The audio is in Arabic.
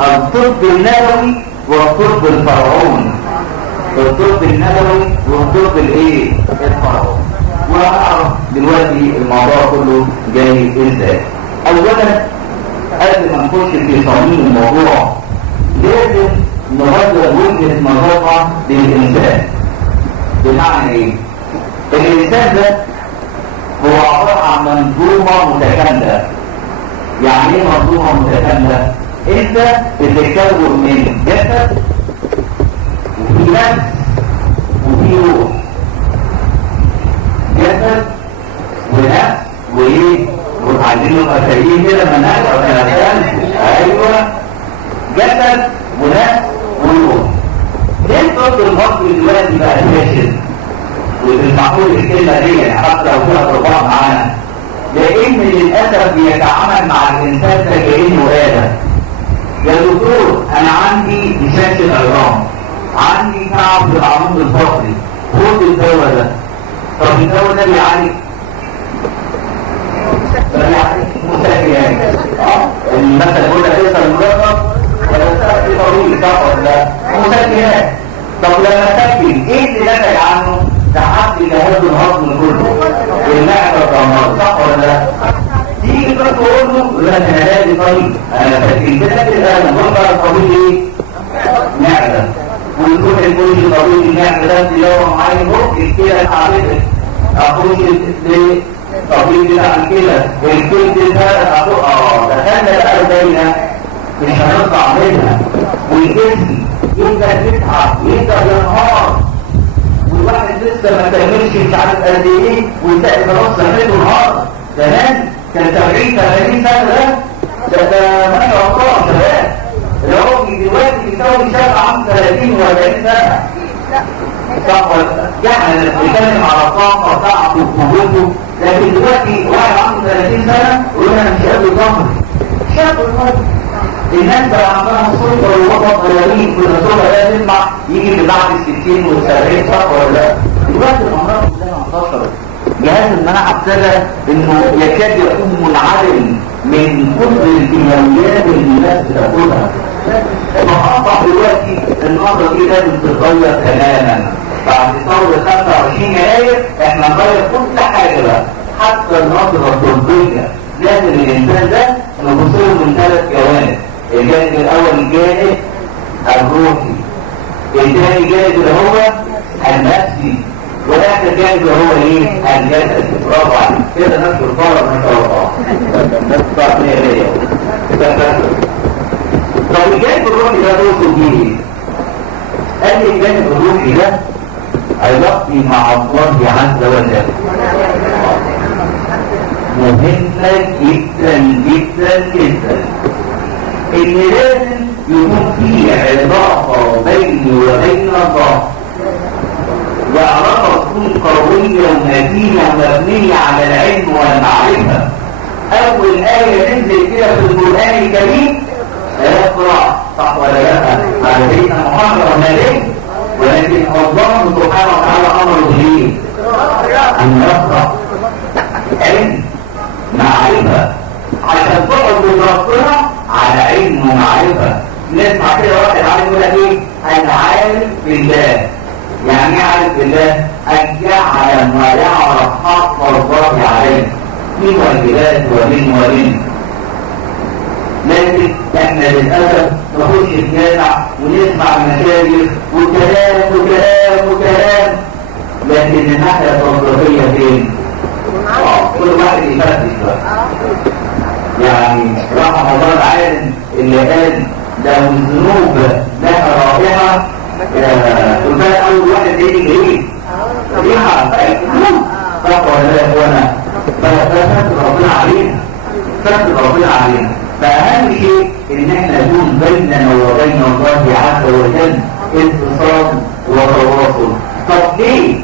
الطب النبوي والطب الفرعوني. الطب النبوي والطب الايه الفرعوني. وهعرف دلوقتي الموضوع كله جاي ازاي. اولا قبل ما نخش في صميم الموضوع لازم نغير وجهة نظرنا للإنسان. بمعنى ايه؟ الإنسان ده هو عبارة عن منظومة متكاملة. يعني ايه منظومة متكاملة؟ انت بتتكون من جسد وفي نفس وفي روح. جسد ونفس وايه؟ وعايزين نبقى سايقين كده من ايوه جسد ونفس وروح. ليه الطب المصري دلوقتي بقى فاشل؟ وتسمحوا لي الكلمه دي حتى لو فيها طباع معانا، لان للاسف بيتعامل مع الانسان كانه آلة. يا دكتور انا عندي هشاشه العظام، عندي تعب في العمود الفقري، خد الدواء ده. طب الدواء ده بيعالج مسكنات. المثل يقول لك لسه المرضى ولا تسكي طويل صح ولا لا؟ مسكنات. طب لما سكن ايه اللي نتج عنه؟ تحدي جهاز الهضم كله، المعده والضمار صح ولا لا؟ تيجي تروح تقول له يقول لك انا لازم طريق انا سكن كده انا بقدر الطبيب ايه؟ معده. ويروح الكل طبيب المعده ده يدور معايا روح الكلى اتعالجت. اخش طبيب بتاع الكلى الكلى ده دخلنا بقى الدايره مش هنطلع منها، والجسم يبدا يتعب ويبدا ينهار، والواحد لسه ما كملش مش عارف قد ايه وتلاقي خلاص سنته نهار. زمان كان 70-80 سنه ده ما شاء الله شباب. الراجل دلوقتي بيساوي شاب عنده 30 و40 سنه. صح ولا يعني بنتكلم على الطاقه بتاعته وقوته، لكن دلوقتي واحد عنده 30 سنه ويقول انا مش قادر ظهري. شاب الراجل. الناس بقى عندها سلطه والوسط غيرين، كل سلطه لازم تسمع يجي اللي بعد ال60 وال70 صح ولا لا؟ دلوقتي الامراض كلها انتشرت. جهاز المناعه ابتدى انه يكاد يكون منعدم من كل الكيماويات اللي الناس بتاكلها. فاصبح دلوقتي النظره دي لازم تتغير تماما. بعد ثوره 25 يناير احنا نغير كل حاجه بقى، حتى النظره الطبيه. لازم الانسان ده نبص له من 3 جوانب. الجانب الاول الجانب الروحي، الثاني جانب اللي هو النفسي، والاخر جانب اللي هو ايه؟ الجسدي. برافو عليك كده، نفس الفرق ما شاء الله. طب الجانب الروحي ده دوره فيه ايه؟ قال لي الجانب الروحي ده علاقتي مع الله عز وجل مهمة جدا جدا جدا، ان لازم يكون في علاقة بيني وبين الله، وعلاقة تكون قوية ومتينة ومبنية على العلم والمعرفة. اول آية تنزل كده في القرآن الكريم اقرأ صح ولا لا؟ على سيدنا محمد والنبي، ولكن الله سبحانه وتعالى امره بايه؟ ان نقرأ علم معرفة عشان تقعد بربنا على علم ومعرفة. نسمع كده واحد عارف يقول لك ايه؟ انا عارف بالله. يعني ايه عارف بالله؟ ان يعلم ما يعرف حق الله عليه من واجبات ومن لكن احنا للاسف نخش الجامع ونسمع المشايخ وكلام وكلام وكلام، لكن الناحية التطبيقية فين؟ كل واحد يفتش بقى. يعني رحمه الله العالم اللي قال لو الذنوب لها رائحة قلت اول واحد يجي جديد ريحة صح ولا لا يا اخوانا؟ فستر ربنا علينا، ستر ربنا علينا. فأهم شيء ان احنا يكون بيننا وبين الله عز وجل اتصال وتواصل. طب ليه؟